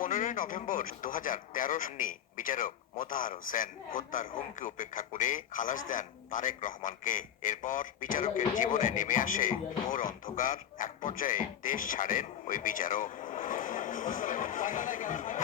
15 November 2013 সালে বিচারক মোতাহার হোসেন হত্যার হুমকি উপেক্ষা করে খালাস দেন তারেক রহমানকে। এরপর বিচারকের জীবনে নেমে আসে ঘোর অন্ধকার। এক পর্যায়ে দেশ ছাড়েন ওই বিচারক।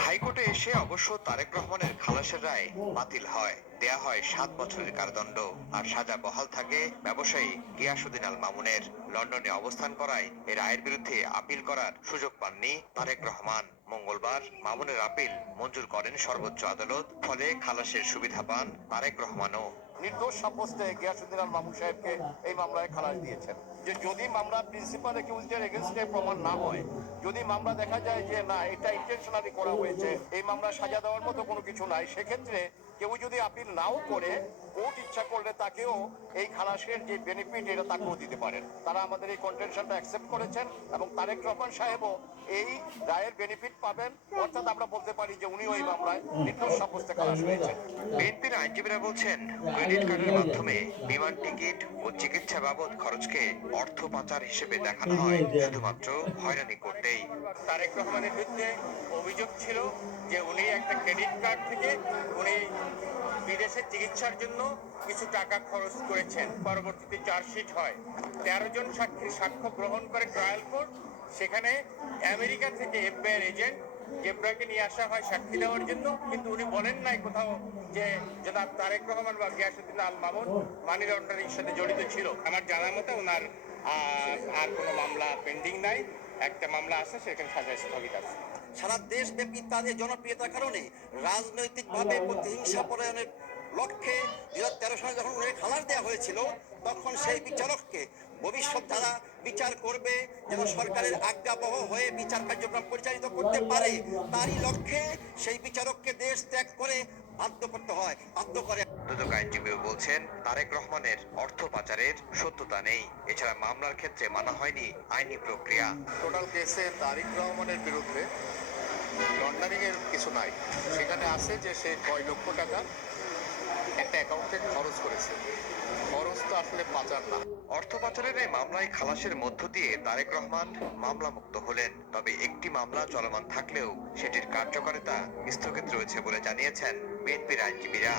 হাইকোর্টে এসে অবশ্য তারেক রহমানের খালাসের রায় বাতিল হয়। দেয়া হয় 7 বছরের কারাদণ্ড, আর সাজা বহাল থাকে ব্যবসায়ী গিয়াসউদ্দিন আল মামুনের। লন্ডনে অবস্থান করায় এ রায়ের বিরুদ্ধে আপিল করার সুযোগ পাননি তারেক রহমান। মঙ্গলবার মামুনের আপিল মঞ্জুর করেন সর্বোচ্চ আদালত। ফলে খালাসের সুবিধা পান তারেক রহমানও। নির্দোষ সাব্যস্তে গিয়াসউদ্দিন আল মামুন সাহেবকে এই মামলায় খালাস দিয়েছেন। যে যদি মামলা প্রিন্সিপাল অ্যাকিউজডের এগেইনস্টে প্রমাণ না হয়, যদি মামলা দেখা যায় যে না এটা ইন্টেনশনালি করা হয়েছে, এই মামলা সাজা দেওয়ার মতো কোনো কিছু নাই, সেক্ষেত্রে কেউ যদি আপিল নাও করে কোর্ট ইচ্ছা করলে তাকেও এই খালাসের যে বেনিফিট এটা তাকেও দিতে পারেন। তারা আমাদের এই কন্টেনশনটা অ্যাকসেপ্ট করেছেন এবং তারেক রহমান সাহেবও এই রায়ের বেনিফিট পাবেন। অর্থাৎ আমরা বলতে পারি যে উনিও এই মামলায় নির্দোষ সাব্যস্তে খালাস হয়েছেন। বিএনপির আইনজীবীরা বলছেন, ক্রেডিট কার্ডের মাধ্যমে বিমান টিকিট ও চিকিৎসা বাবদ খরচকে অর্থ পাচার হিসেবে দেখানো হয় শুধুমাত্র হয়রানি করতেই। তারেক রহমানের বিরুদ্ধে অভিযোগ ছিল যে উনি একটা ক্রেডিট কার্ড থেকে উনি বিদেশে চিকিৎসার জন্য কিছু টাকা খরচ করেছেন। পরবর্তীতে চার্জশিট হয়, 13 জন সাক্ষীর সাক্ষ্য গ্রহণ করে ট্রায়াল কোর্ট। সেখানে আমেরিকা থেকে এফবিআই এজেন্ট জেব্রাকে নিয়ে আসা হয় সাক্ষী দেওয়ার জন্য, কিন্তু উনি বলেন নাই কোথাও যে জনাব তারেক রহমান বা গিয়াসউদ্দিন আল মামুন মানি লন্ডারিং সাথে জড়িত ছিল। আমার জানা মতে ওনার আর কোনো মামলা পেন্ডিং নাই। একটা মামলা আছে, সেখানে সাজা স্থগিত আছে। সারা দেশব্যাপী তাদের জনপ্রিয়তার কারণে রাজনৈতিকভাবে প্রতিহিংসা পরায়ণের লক্ষ্যে 2013 সালে যখন ওনাকে খালাস দেওয়া হয়েছিল, তখন সেই বিচারককে ভবিষ্যৎ যারা বিচার করবে যেন সরকারের আজ্ঞাবহ হয়ে বিচার কার্যক্রম পরিচালিত করতে পারে, তারই লক্ষ্যে সেই বিচারককে দেশ ত্যাগ করে বাধ্য করতে হয়, বাধ্য করে। দুদক আইনজীবীও বলছেন, তারেক রহমানের অর্থ পাচারের সত্যতা নেই। এছাড়া মামলার ক্ষেত্রে মানা হয়নি আইনি প্রক্রিয়া। টোটাল কেসে তারেক রহমানের বিরুদ্ধে লন্ডারিং এর কিছু নাই। সেখানে আছে যে সে কয় লক্ষ টাকা একটা অ্যাকাউন্টে খরচ করেছে। খরচ তো আসলে পাচার না। অর্থ পাচারের এই মামলায় খালাসের মধ্য দিয়ে তারেক রহমান মামলা মুক্ত হলেন। তবে একটি মামলা চলমান থাকলেও সেটির কার্যকারিতা স্থগিত রয়েছে বলে জানিয়েছেন বিএনপির আইনজীবীরা।